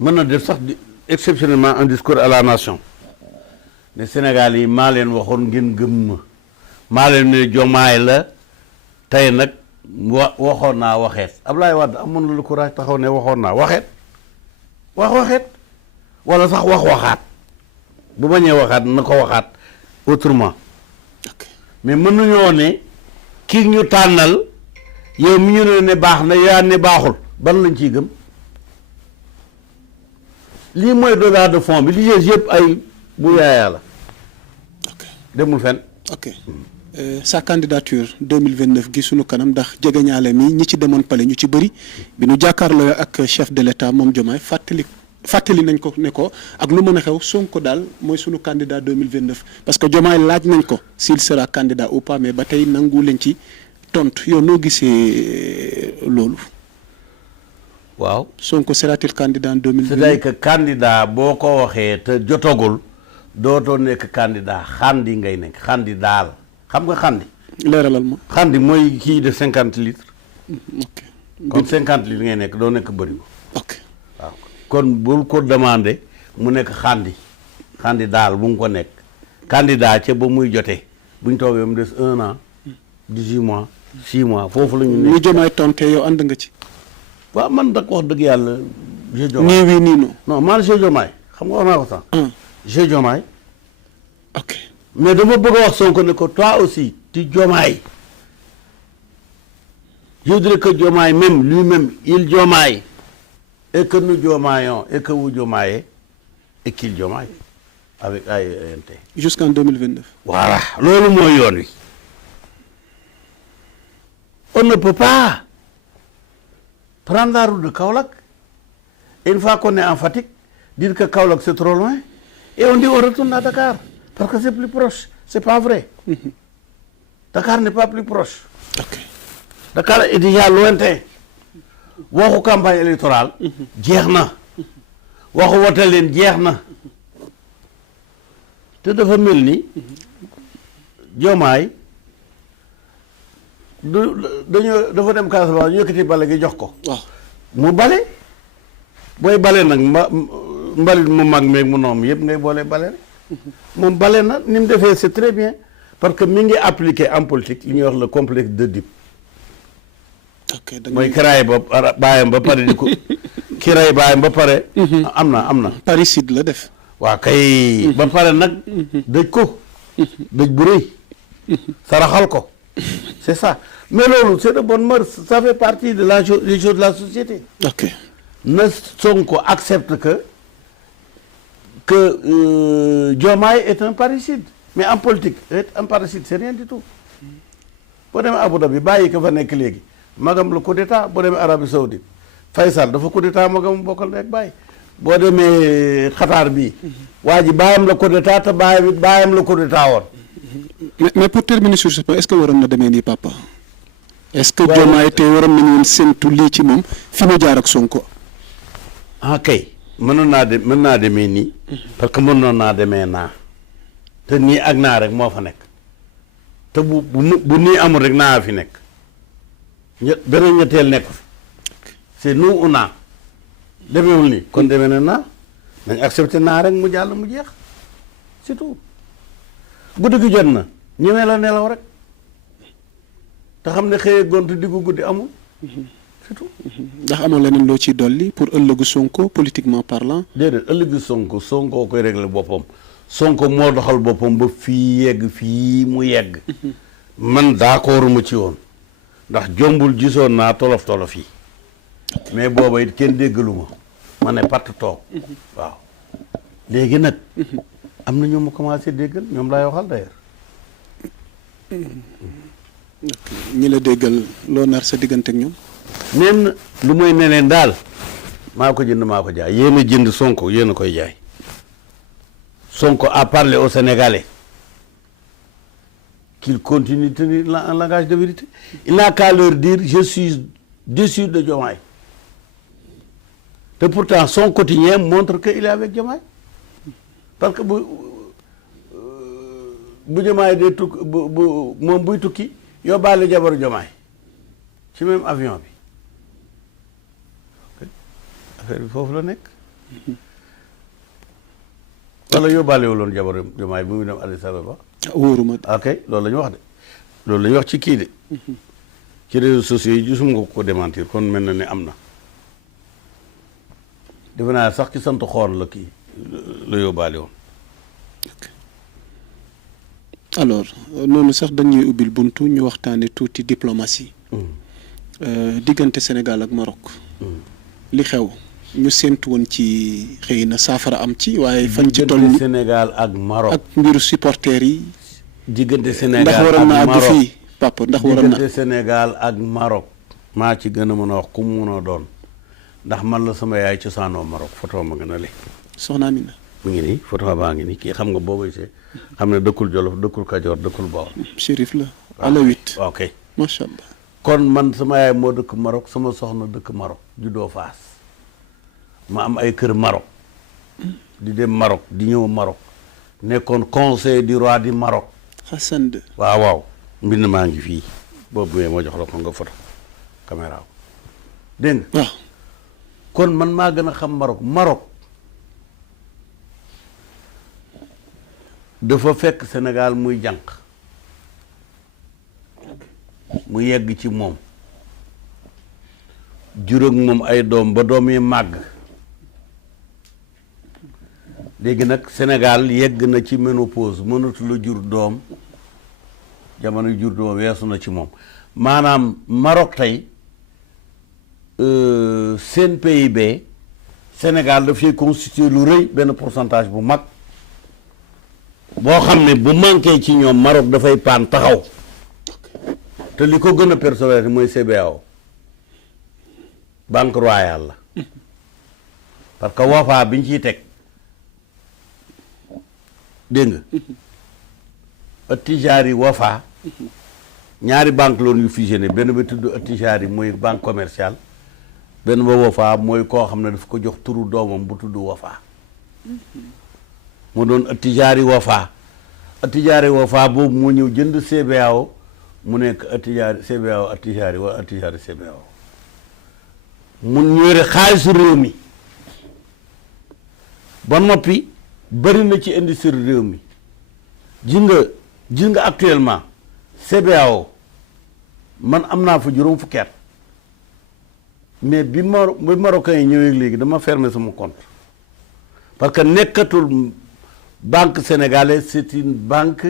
mën na def sax exceptionnellement un discours à la nation ne Sénégal yi maa leen waxoon ngeen gëm ma maa leen ne Diomaye la tey nag waxoon naa waxeet Ablaye Wade amoon na lu courage taxaw ne waxoon naa waxeet waxeet wala sax waxaat bu bañee waxaat na ko waxaat autrement mais mën nañoo ne kii ñu tànnal yow mi ñu ne baax na yaa ne baaxul ban lañ ciy gëm lii mooy débat de fond bi li yëpp ay bu yaayaa la demul fenn. ok sa candidature 2029 gi sunu kanam ndax jegeñaale mi ñi ci demoon pale ñu ci bëri bi nu jàkkaarloo ak chef de l'État moom Diomaye fàttali nañ ko ne ko ak lu mën a xew Sonko daal mooy sunu candidat 2029 parce que Diomaye laaj nañ ko s'il sera candidat ou pas mais ba tey nangu leen ci tontu yow noo gisee loolu. waaw Sonko sera-t-il candidat en 2029. c'est-à-dire que candidat boo ko waxee te jotagul dootoo nekk candidat xandi ngay nekk xandi daal xam nga xandi. leeralal ma. xandi mooy kii de 50 litres. ok kon 50 litres ngay nekk doo nekk bërigo. ok waaw kon bul ko demandé mu nekk xandi daal bu mu ko nekk. candidat ca ba muy jotee buñ toogee mu des 1 an 18 mois 6 mois foofu la ñu nekk. ni Diomaye tontee yow ànd nga ci. waaw man da wax dëgg yàlla. jeu Diomaye nii wii nii non. non man jeu Diomaye xam nga wax naa ko sax. jeu Diomaye. ok mais dama bëgg a wax Sonko ne ko toi aussi tu Diomaye. je voudrais que Diomaye même lui-même il Diomaye et que nous Diomayons et que vous Diomayez et qu'il Diomaye avec AENT. jusqu'en 2029. voilà loolu mooy yoon wi. on ne peut pas prendre la route de Kaolack et une fois qu'on est en Fatick dire que Kaolack c'est trop loin et on dit on retourne à Dakar parce que c'est plus proche c'est pas vrai. Dakar n'est pas plus proche. ok Dakar est déjà lointain. waxu campagne électorale. jeex na. waxu wote leen jeex na. te dafa mel ni Diomaye dafa dem Casamance ñu yëkkati bale gi jox ko. waaw mu bale booy bale nag mbalit mu mag meeg mu noom yëpp ngay boole bale rek. moom bale na ni mu defee c'est très bien parce que mi ngi appliqué en politique li ñuy wax le complexe d'Oedipe. ok mooy kiraay ba bàyyam ba pare di ko kiraay bàyyam ba pare. am na. parricide la def. waaw kay. ba pare nag dëj ko. dëj bu rëy. saraxal ko. c'est ça mais loolu c'est de bonne mœurs ça fait partie de des choses de la société. ok na Sonko accepte que Diomaye est un parricide mais en politique être un parricide c'est rien du tout. boo demee Abu Dhabi bàyyi ko fa nekk léegi magam la coup d'état boo demee Arabie Saoudite Faysal dafa coup d'état magam bokkal rek bàyyi boo demee Qatar bii waa ji bàyyam la coup d'état te bàyyam la coup d'état woon. mais pour terminer sur ce point est-ce que waroon na demee nii papa. est-ce que Diomaye tey waroon nañu woon séntu lii ci moom fi mu jaar ak Sonko. ah kay mën naa demee nii. parce que mënoon naa demee naa. te nii ak naa rek moo fa nekk. te bu nii amul rek naa fi nekk. beneen ñetteel nekk fi. c'est nous ou naa. demeewul nii kon demee na naa. nañ accepté naa rek mu jàll mu jeex. c'est tout. guddi gi jot na ñemee la nelaw rek. te xam ne xëyee gont diggu guddi amul. surtout. ndax amoon leneen loo ciy dolli pour ëllëgu Sonko politiquement parlant. déedéet ëllëgu Sonko koy régler boppam Sonko moo doxal boppam ba fii mu yegg. man d'accord ma ci woon ndax jombul gisoon naa tolof yi mais booba it kenn déggalu ma ne patt toog waaw léegi nag am na ñu ma commencé déggal ñoom laay waxal d'ailleurs. ñi la déggal loo nar sa diggante ak ñoom. même lu mooy ne leen daal maa ko jënd maa ko jaay yéen a jënd Sonko yéen a koy jaay Sonko a parlé aux Sénégalais qu'il continue de tenir un langage de vérité il n'a qu'à leur dire je suis déçu de Diomaye te pourtant son quotidien montre qu'il est avec Diomaye parce que bu Diomaye dee tukki moom buy tukki yóbbaale jabaru Diomaye ci même avion bi affaire bi foofu la nekk wala yóbbaale wu loon jabar Diomaye bi muy dem Addis Ababa. wóoruma. ok loolu la ñu wax de loolu la ñu wax ci kii de. ci réseaux sociaux yi gisuma ko démentir kon mel na ne am na. defe naa sax ki sant xoon la kii la yóbbaale woon. alors noonu sax dañuy ubbil buntu ñu waxtaane tuuti diplomatie. diggante Sénégal ak Maroc. li xew ñu séentu woon ci xëy na saafara am ci waaye fañ ci toll diggante Sénégal ak Maroc. ak mbiru supporters yi. diggante Sénégal ndax ak waroon naa Maroc àgg fii papa ndax waroon na diggante Sénégal ak Maroc. maa ci gën a mën a wax ku mu mën a doon ndax man la sama yaay cosaanoo Maroc photo ma gën a le soxna Amina. mu ngi nii photo baa ngi nii kii xam nga boobu see xam ne dëkkul Jolof dëkkul Kajoor dëkkul Bawol. Chérif la. Alawit. ok macha allah. kon man sama yaay moo dëkk Maroc sama soxna dëkk Maroc juddoo Faas ma am ay kër Maroc di dem Maroc di ñëw Maroc nekkoon conseil du roi du Maroc. Hassan II. waaw waaw mbind maa ngi fii boobu moo jox la ko nga photo caméra dégg nga. waaw. kon man maa gën a xam Maroc Maroc dafa fekk Sénégal muy jànq mu yegg ci moom jur ak moom ay doom ba doom yi màgg léegi nag Sénégal yegg na ci ménopause mënatu la jur doom jamono jur doom weesu na ci moom maanaam Maroc tey seen PIB Sénégal dafay constituer lu rëy benn pourcentage bu mag boo xam ne bu manqué ci ñoom Maroc dafay paan taxaw te li ko gën a persévérer mooy CBAO banque royale la parce que Wafa bi ñu ciy teg dégg nga Attijari Wafa ñaari banque loon yu fusionné benn ba tudd Attijari mooy banque commerciale benn ba Wafa mooy koo xam ne daf ko jox turu doomam bu tudd Wafa mu doon Attijari Wafa Attijari Wafa boobu moo ñëw jënd CBAO mu nekk Attijari CBAO Attijari wala Attijari CBAO mu ñëwee xaalisu réew mi ba noppi bëri na ci industrie réew mi gis nga actuellement CBAO man am naa fa juróom fukki at mais bi Marocains yi ñëwee léegi dama fermer sama compte parce que nekkatul banque sénégalaise c'est une banque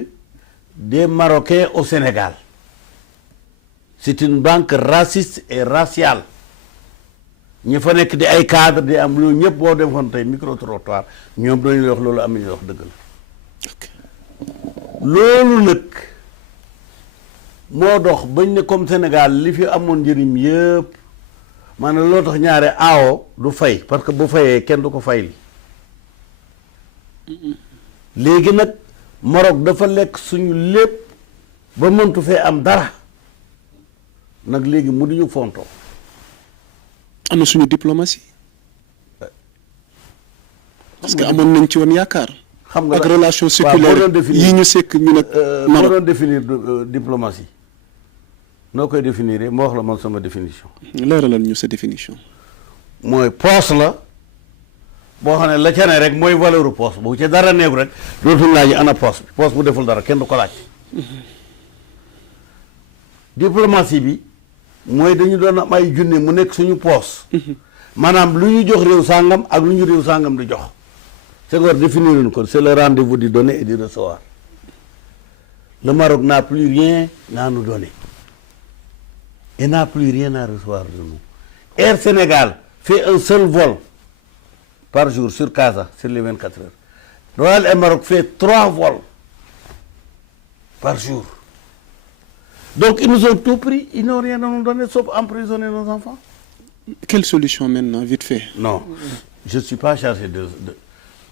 des Marocains au Sénégal c'est une banque raciste et raciale ñi fa nekk di ay cadre di am loolu ñëpp boo defoon tey micro trottoir ñoom dañu lay wax loolu am nañu wax dëgg la loolu nag moo dox bañ ne comme Sénégal li fi amoon njëriñ yëpp maanaam loo tax ñaare aawo du fay parce que bu fayee kenn du ko fay li léegi nag Maroc dafa lekk suñu lépp ba mëntu fee am dara nag léegi mu di ñu fontoo am na suñu diplomatie parce que amoon nañ ci woon yaakaar. xam nga ak relation séculaire yi ñu sekk ñu nag. moo doon définir diplomatie noo koy définir moo wax la man sama définition. leeralal ñu sa définition. mooy poos la boo xam ne la ca ne rek mooy valeur poos bu ca dara neeku rek dootul laaj ana poos bi poos bu deful dara kenn du ko laaj. diplomatie bi mooy dañu doon am ay junne mu nekk suñu poos. maanaam lu ñu jox réew sàngam ak lu ñu réew sàngam di jox. Senghor définir ko c'est le rendez-vous du donner et du recevoir. Le Maroc n'a plus rien à nous donner et n'a plus rien à recevoir de nous. Air Sénégal fait un seul vol par jour sur Casa sur les 24 heures. Royal Air Maroc fait 3 vols par jour. Donc ils nous ont tout pris, ils n'ont rien à nous donner sauf emprisonner nos enfants. Quelle solution maintenant, vite fait? Non, je ne suis pas chargé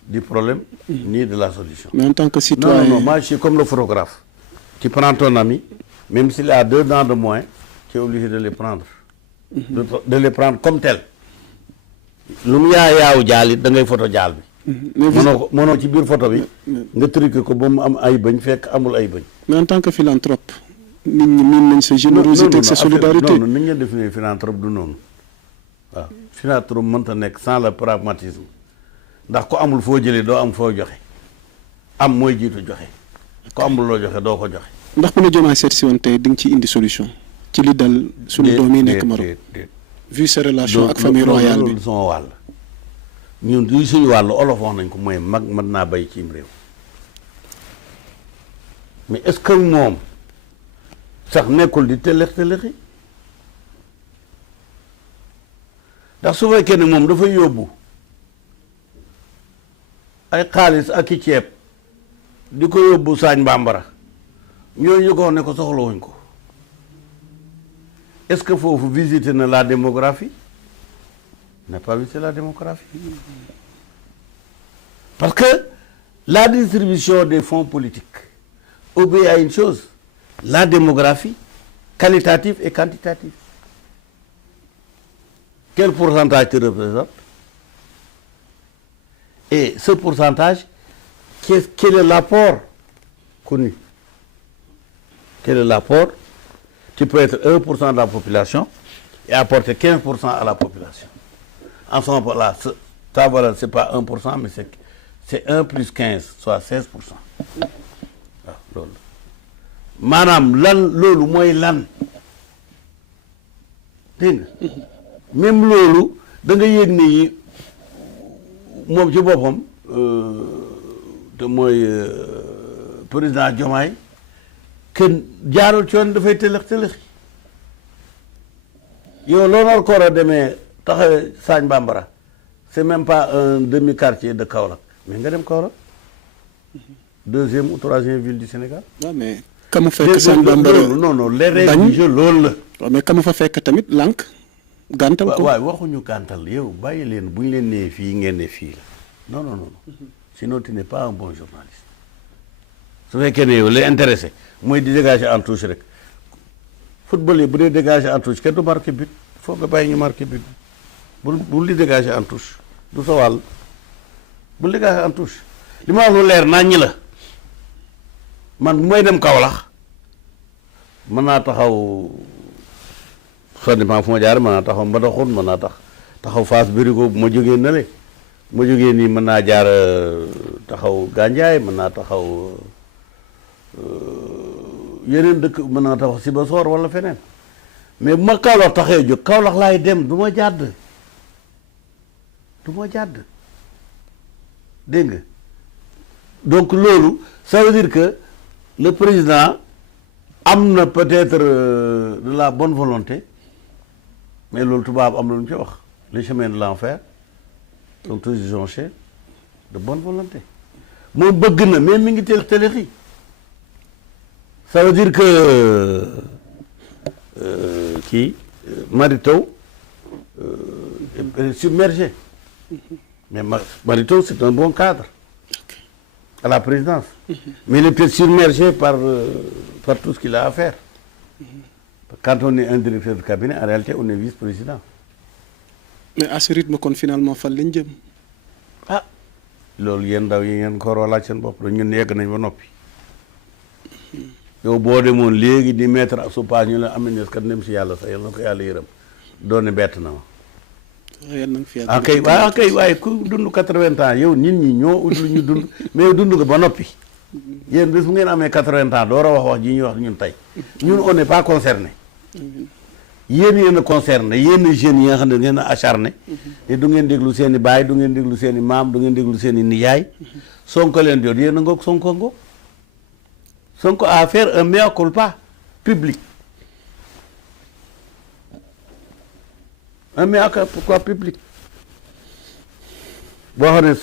du problème ni de la solution. Mais en tant que citoyen... Non, moi je suis comme le photographe. Tu prends ton ami, même s'il a 2 dents de moins, tu es obligé de les prendre. De les prendre comme tel. Lu mu yaaw jaal it da ngay photo jaal bi. mënoo ci biir photo bi nga truqué ko ba mu am ay bëñ fekk amul ay bëñ. Mais en tant que philanthrope, nit ñi miin nañ sa générosité ak sa solidarité. Non, ni ngeen définir philanthrope du noonu waaw philanthrope mënta nekk sans le pragmatisme ndax ko amul foo jëlee doo am foo joxe am mooy jiitu joxe ko amul loo joxe doo ko joxe. ndax bu la Diomaye seet si woon tey di nga ci indi solution ci li dal suñu doom yi nekk Maroc vu sa relation ak famille royale bi loolu sama wàll ñun du suñu wàllu olof wax nañ ko mooy mag mën naa bay cim réew mais est-ce que moom sax nekkul di tëlëx-tëlëxi ndax su fekkee ne moom dafay yóbbu ay xaalis ak i ceeb di ko yóbbu Sagne Bambara ñooñu ñu ko wax ne ko soxlawuñ ko est-ce que foofu visiter na la démographie n'a pas visité la démographie parce que la distribution des fonds politiques obéit à une chose la démographie qualitative et quantitative quel pourcentage te représente et ce pourcentage quel est l'apport connu quel est l'apport tu peux être 1% de la population et apporter 15% à la population en ce moment-là ta valeur c'est pas 1% mais c'est 1 plus 15 soit 16% waaw loolu maanaam lan loolu mooy lan dégg nga même loolu da nga yëg ni moom ci boppam te mooy président Diomaye kenn jaarul ci yoon dafay tëlëx yow loo nar ko war a demee taxawee Sagne Bambara c'est même pas un demi-quartier de Kaolack mais nga dem Kaolack deuxième ou troisième ville du Sénégal. waaw mais kamu fekk Sagne Bambara non les règles du jeu loolu la. waaw mais kamu fa fekk tamit lànk gàntal ko. waaw waxuñu gàntal yow bàyyi leen bu ñu leen nee fii ngeen ne fii la non sinon tu n'es pas un bon journaliste su fekkee ne yow lay intéressé mooy di dégager en touche rek football yi bu dee dégager en touche kenn du marqué but foog nga bàyyi ñu marqué but bul di dégager en touche du sa wàll bul dégager en touche li ma wax lu leer naññi la man bu may dem Kaolack mën naa taxaw sonniment fu ma jaar mën naa taxaw Mbadakhoune mën naa taxaw Fass Bérigo bu ma jógee nale ma jógee nii mën naa jaar taxaw Gandiaye mën naa taxaw yeneen dëkk mën naa taxaw Sibassor wala feneen mais bu ma Kaolack taxee jóg Kaolack laay dem du ma jàdd dégg nga donc loolu ça veut dire que le président am na peut-être de la bonne volonté mais loolu tubaab am na lu ñu ci wax les chemins de l'enfer sont tous jonchés de bonne volonté moom bëgg na mais mi ngi télé ça veut dire que kii Mary Teuw est submergé mais Mary Teuw c'est un bon cadre à la présidence mais il est peut-être submergé par tout ce qu'il a à faire quand on est un directeur de cabinet en réalité on est vice-président mais à ce rythme kon finalement fan lañ jëm loolu yéen ndaw yi ngeen ko war a laaj seen bopp ñun yegg nañ ba noppi yow boo demoon léegi di mettre ak suppa ñu la am kat nem si yàlla sax yàlla na ko yàlla yërëm doone bett na ma kay waaye ku dund 80 ans yow nit ñi ñoo ut lu ñu dund mais yow dund nga ba noppi yéen bés bu ngeen amee 80 ans door a wax ji ñuy wax ñun tey ñun on n'est pas concerné yéen a concerné yéen jeunes yi nga xam ne ngeen a acharné te du ngeen déglu seen i baay du ngeen déglu seen i maam du ngeen déglu seen i nijaay Sonko leen jot yéen a ngoog Sonko a faire un mea culpa public un mea culpa public boo xam ne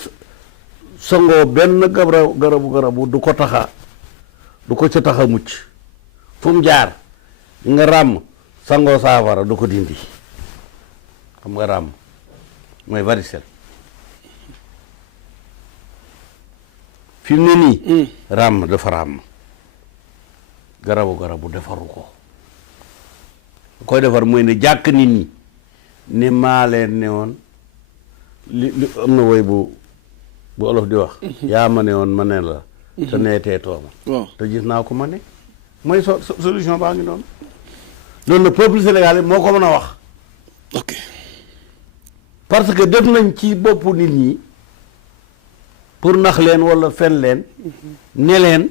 songoo benn garabu du ko ca taxa mucc fu mu jaar nga ràmm sangoo saafara du ko dindi xam nga ràmm mooy varicelle fi mu ne nii ràmm dafa ràmm garabu defaru ko koy defar mooy ne jàkk nit ñi ne maa leen ne woon li am na woy bu olof di wax yaa ma ne woon ma ne la te neetee tooma te gis naa ko ma ne mooy solution baa ngi noonu loolu le peuple sénégalais moo ko mën a wax ok parce que def nañ ci boppu nit ñi pour nax leen wala fen leen ne leen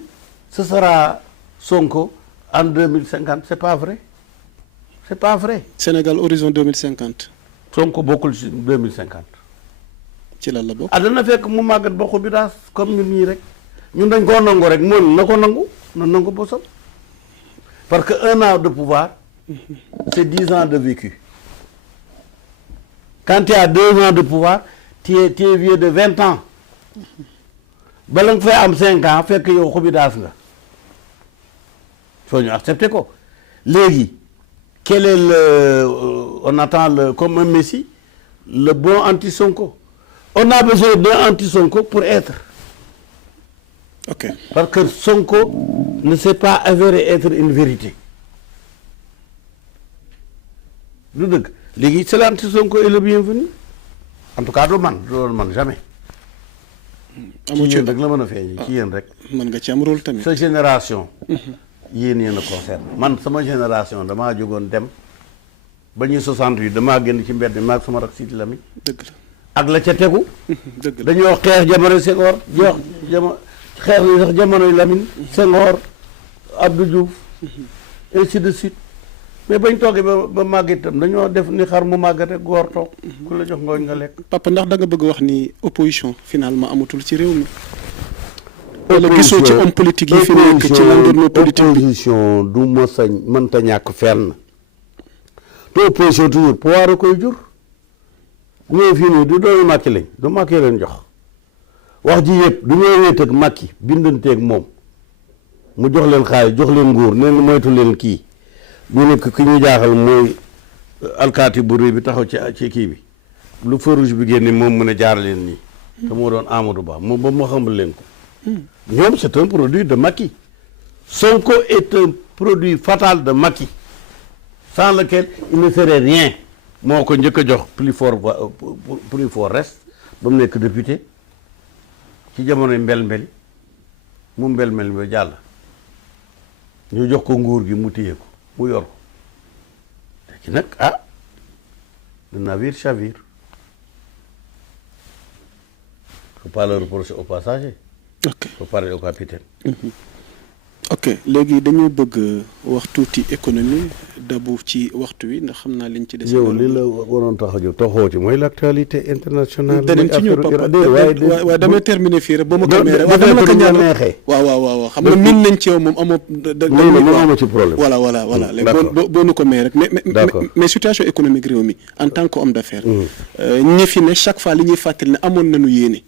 ce sera Sonko en 2050 c'est pas vrai c'est pas vrai. Sénégal horizon 2050 Sonko bokkul ci 2050. ci lan la bokk. dana fekk mu màggat ba xobi daas comme ñun ñii rek ñun dañ koo nangu rek moom na ko nangu na nangu bosam parce que 1 an de pouvoir c'est 10 ans de vécu quand tu as 2 ans de pouvoir tu es vieux de 20 ans bala nga fay am 5 ans fekk yow xobi daas nga faut ñu accepter ko léegi quel est le on attend le comme un messie le bon anti-Sonko. On a besoin d'un anti-Sonko pour être. Ok. Parce que Sonko ne s'est pas avéré être une vérité. du dëgg léegi c'est l'anti-Sonko est le bienvenu en tout cas du man jamais. amu ci yéen rek la mën a feeñ ci yéen rek. mën nga ci am rôle tamit. sa génération. yéen a concerne man sama génération damaa jógoon dem ba ñuy 68 damaa génn ci mbedd mi maag sama rak Sidi Lamine. dëgg la. ak la ca tegu. dëgg la dañoo xeex jamono Senghor xeex yi sax jamonoy Lamine Senghor Abdou Diouf ainsi de suite mais bañ toogee ba màgg itam dañoo def ni xar mu màggate góor toog ku la jox ngooñ nga lekk. papa ndax da nga bëgg wax ni opposition finalement amatul ci réew mi. wala gisoo ci homme politique yi fi nekk ci landerneau politique bi. opposition du mos a mënta ñàkk fenn te opposition toujours pouvoir a koy jur. ñëw fii nii du dooyu Macky lañ du Macky leen jox wax ji yëpp du ñoo wéet ak Macky bindanteeg moom mu jox leen xaalis jox leen nguur nee na moytu leen kii ñu nekk ki ñu jaaxal mooy alkaati bu rëy bi taxaw ci kii bi lu feu rouge bi génne moom mu ne jaar leen nii te moo doon Amadou Ba moom ba ma xamal leen ko ñoom c'est un produit de Macky Sonko est un produit fatal de Macky sans lequel il ne serait rien. moo ko njëkk a jox plus fort reste ba mu nekk député ci jamonoy mbel-mbeli mu mbel-mbel ba jàll ñu jox ko nguur gi mu téye ko mu yor ko léegi nag le navire chavire faut pas le reprocher aux passagers. ok faut parler au capitaine. ok léegi dañoo bëgg wax tuuti économie dabu ci waxtu wi ndax xam naa liñ ci des. yow li la waroon tax a jóg taxoo ci mooy l'actualité internationale. danañ ci ñëw papa waaye damay terminer fii rek ba ma ko mee rek waaye dama la ko ñaanal waaw xam nga miin nañ ci yow moom amoo. amoo ci problème. voilà léegi boo nu ko mee rek mais situation économique réew mi en tant que homme d'affaires. ñi fi ne chaque fois li ñuy fàttali ne amoon nañu yéene.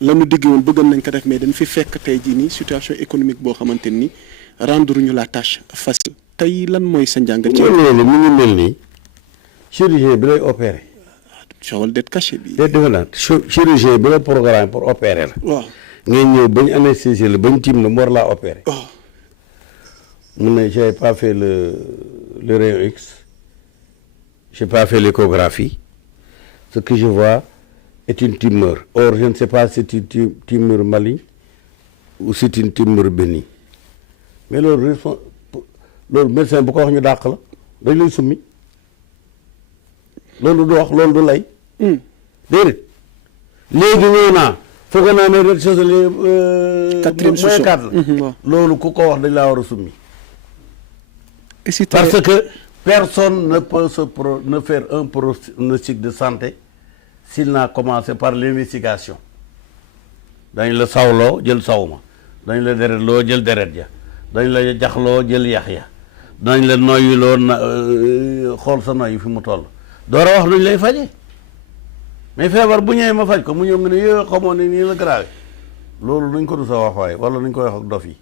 lanu digg woon bëggoon nañ ko def mais dañ fi fekk tey jii nii situation économique boo xamante ni rendre ñu la tâche facile tey lan mooy sa njàngat. ci loolu mu ngi mel nii chirurgien bi lay opérer. coowal det caché bi. déet defe naa chirurgien bi la programme pour opérer la. waaw ngay ñëw bañ anesthésier la bañ tiim la mu war laa opérer. waaw. mu ne j'ai pas fait le rayon X j'ai pas fait l'échographie ce que je vois est une tumeur. Or, je ne sais pas si c'est une tumeur maligne ou c'est une tumeur bénigne. Mais loolu médecin bu ko wax ñu dàq la dañ lay summi loolu du wax loolu du lay. déedéet léegi ñëw naa foog naa ne rez-de-chaussée quatrième sous-sol moins 4 la. loolu ku ko wax dañ laa war a summi. parce que personne ne peut ne faire un pronostic de santé. s'il n'a commencé par l'investigation dañ la sawloo jël sawma dañ la deret loo jël deret ja dañ la jaxloo jël yax ya dañ la noyyiloo xool sa noyyi fi mu toll door a wax luñ lay faje mais feebar bu ñëwee ma faj ko mu ñëw nga ne yooyu xamoon ne nii la grave loolu nuñ ko du sa wax waaye wala nuñ koy wax ak dof yi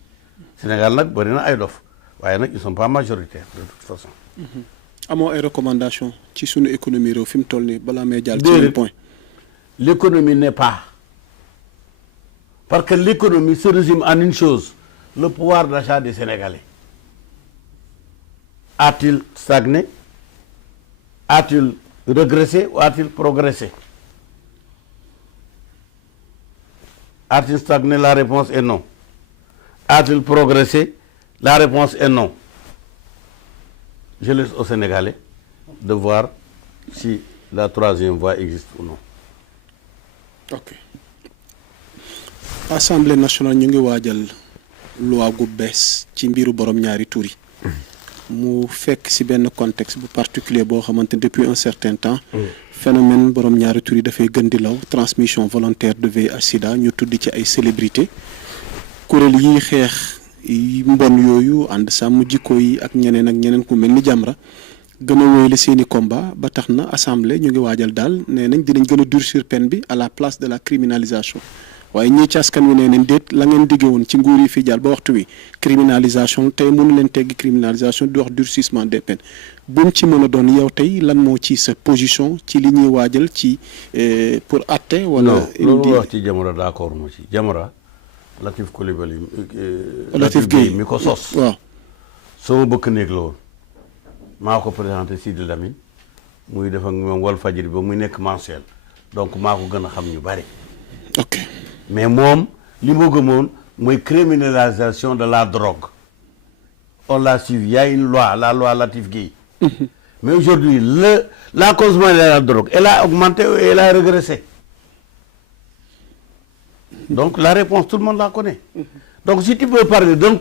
Sénégal nag bari na ay dof waaye nag ils sont pas majoritaires de toute façon. amoo ay recommandations ci sunu économie réew fi mu toll nii balaa may jàll. ci point l'économie n'est pas parce que l'économie se résume en une chose le pouvoir d'achat des Sénégalais a-t-il stagné a-t-il régressé ou a-t-il progressé? A-t-il stagné? La réponse est non. A-t-il progressé? La réponse est non. Je laisse aux Sénégalais de voir si la troisième voie existe ou non. ok Assemblée nationale ñu ngi waajal loi gu bees ci mbiru borom ñaari tur yi mu fekk ci benn contexte bu particulier boo xamante depuis un certain temps phénomène borom ñaari tur yi dafay gën di law transmission volontaire de VIH/Sida ñu tudd ci ay célébrité kuréel yi xeex mbon yooyu ànd sàmm jikko yi ak ñeneen ku mel ni Jamra gën a wéyale seeni combat ba tax na assemblée ñu ngi waajal daal nee nañ dinañ gën a durcir peine bi à la place de la criminalisation waaye ñii ci askan wi nee nañ déet la ngeen digge woon ci nguur yi fii jàll ba waxtu wi criminalisation tey mënu leen teggi criminalisation di wax durcissement des peines bu mu ci mën a doon yow tey lan moo ci sa position ci li ñuy waajal ci pour atte wala loolu wax ci Jamra d'accord mo ci Jamra Latif Coulibaly Latif Guèye mi ko sos waaw sama bëkk néeg la woon maa ko présenté Sidi Lamine muy def ak moom Walfadjri ba muy nekk mensuel donc maa ko gën a xam ñu bari ok mais moom li ma gëmoon mooy criminalisation de la drogue on l'a suivi il y a une loi la loi Latif Guèye mais aujourd'hui la consommation de la drogue elle a augmenté et elle a régressé donc la réponse tout le monde la connaît donc si tu peux parler d'un